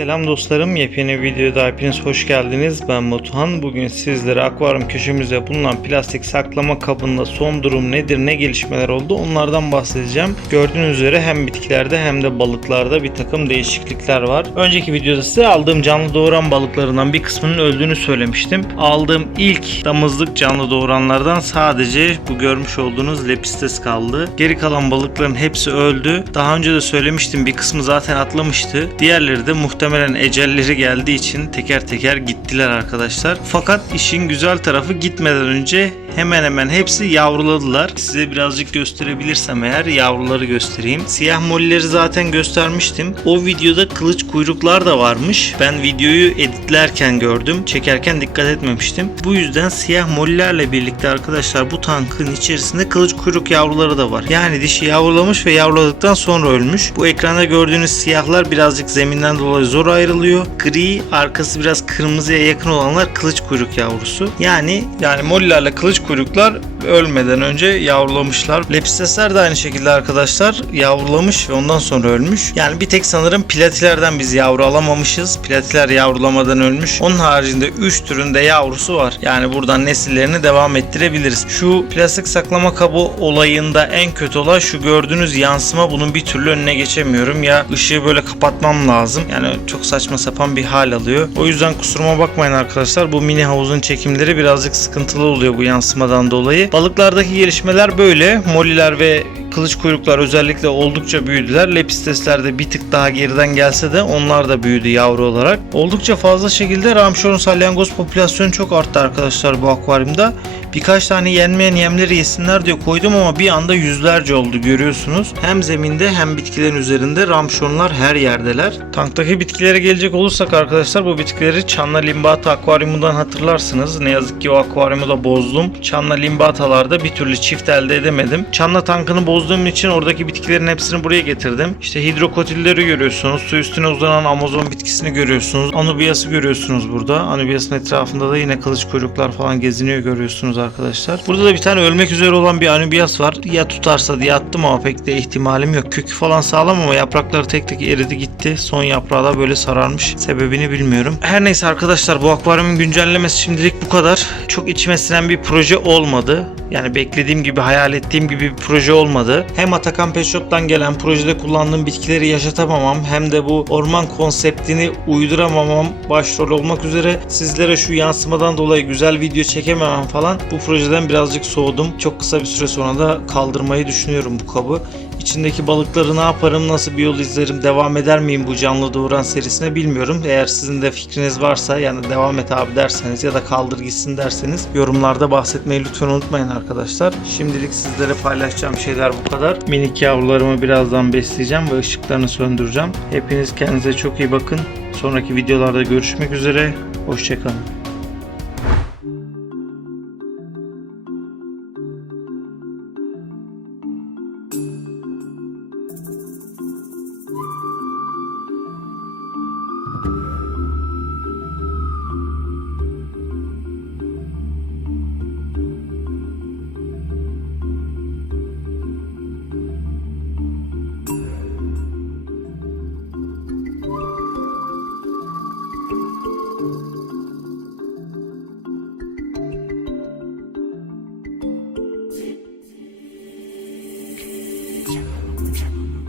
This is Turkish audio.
Selam dostlarım, yepyeni videoda hepiniz hoş geldiniz. Ben Batuhan. Bugün sizlere akvaryum köşemizde bulunan plastik saklama kabında son durum nedir, ne gelişmeler oldu onlardan bahsedeceğim. Gördüğünüz üzere hem bitkilerde hem de balıklarda bir takım değişiklikler var. Önceki videoda size aldığım canlı doğuran balıklarından bir kısmının öldüğünü söylemiştim. Aldığım ilk damızlık canlı doğuranlardan sadece bu görmüş olduğunuz lepistes kaldı. Geri kalan balıkların hepsi öldü. Daha önce de söylemiştim bir kısmı zaten atlamıştı. Diğerleri de muhtemelen ecelleri geldiği için teker teker gittiler arkadaşlar. Fakat işin güzel tarafı gitmeden önce hemen hemen hepsi yavruladılar. Size birazcık gösterebilirsem eğer yavruları göstereyim. Siyah mollileri zaten göstermiştim. O videoda kılıç kuyruklar da varmış. Ben videoyu editlerken gördüm. Çekerken dikkat etmemiştim. Bu yüzden siyah mollilerle birlikte arkadaşlar bu tankın içerisinde kılıç kuyruk yavruları da var. Yani dişi yavrulamış ve yavruladıktan sonra ölmüş. Bu ekranda gördüğünüz siyahlar birazcık zeminden dolayı zor ayrılıyor. Gri, arkası biraz kırmızıya yakın olanlar kılıç kuyruk yavrusu. Yani yani mollilerle kılıç kuyruklar ölmeden önce yavrulamışlar. Lepistesler de aynı şekilde arkadaşlar yavrulamış ve ondan sonra ölmüş. Yani bir tek sanırım platilerden biz yavru alamamışız. Platiler yavrulamadan ölmüş. Onun haricinde 3 türünde yavrusu var. Yani buradan nesillerini devam ettirebiliriz. Şu plastik saklama kabı olayında en kötü olay şu gördüğünüz yansıma bunun bir türlü önüne geçemiyorum. Ya ışığı böyle kapatmam lazım. Yani çok saçma sapan bir hal alıyor. O yüzden kusuruma bakmayın arkadaşlar. Bu mini havuzun çekimleri birazcık sıkıntılı oluyor bu yansımadan dolayı. Balıklardaki gelişmeler böyle. Moliler ve kılıç kuyruklar özellikle oldukça büyüdüler. Lepistesler de bir tık daha geriden gelse de onlar da büyüdü yavru olarak. Oldukça fazla şekilde Ramşor'un salyangoz popülasyonu çok arttı arkadaşlar bu akvaryumda. Birkaç tane yenmeyen yemleri yesinler diye koydum ama bir anda yüzlerce oldu görüyorsunuz. Hem zeminde hem bitkilerin üzerinde ramşonlar her yerdeler. Tanktaki bitkilere gelecek olursak arkadaşlar bu bitkileri Çanla Limbata akvaryumundan hatırlarsınız. Ne yazık ki o akvaryumu da bozdum. Çanla Limbatalarda bir türlü çift elde edemedim. Çanla tankını bozduğum için oradaki bitkilerin hepsini buraya getirdim. İşte hidrokotilleri görüyorsunuz. Su üstüne uzanan Amazon bitkisini görüyorsunuz. Anubias'ı görüyorsunuz burada. Anubias'ın etrafında da yine kılıç kuyruklar falan geziniyor görüyorsunuz arkadaşlar. Burada da bir tane ölmek üzere olan bir Anubias var. Ya tutarsa diye attım ama pek de ihtimalim yok. Kökü falan sağlam ama yaprakları tek tek eridi gitti. Son yaprağı da böyle sararmış. Sebebini bilmiyorum. Her neyse arkadaşlar bu akvaryumun güncellemesi şimdilik bu kadar. Çok içime sinen bir proje olmadı. Yani beklediğim gibi hayal ettiğim gibi bir proje olmadı. Hem Atakan Pet Shop'tan gelen projede kullandığım bitkileri yaşatamamam hem de bu orman konseptini uyduramamam başrol olmak üzere sizlere şu yansımadan dolayı güzel video çekememem falan bu projeden birazcık soğudum. Çok kısa bir süre sonra da kaldırmayı düşünüyorum bu kabı. İçindeki balıkları ne yaparım, nasıl bir yol izlerim, devam eder miyim bu canlı doğuran serisine bilmiyorum. Eğer sizin de fikriniz varsa yani devam et abi derseniz ya da kaldır gitsin derseniz yorumlarda bahsetmeyi lütfen unutmayın arkadaşlar. Şimdilik sizlere paylaşacağım şeyler bu kadar. Minik yavrularımı birazdan besleyeceğim ve ışıklarını söndüreceğim. Hepiniz kendinize çok iyi bakın. Sonraki videolarda görüşmek üzere. Hoşçakalın. Podcast.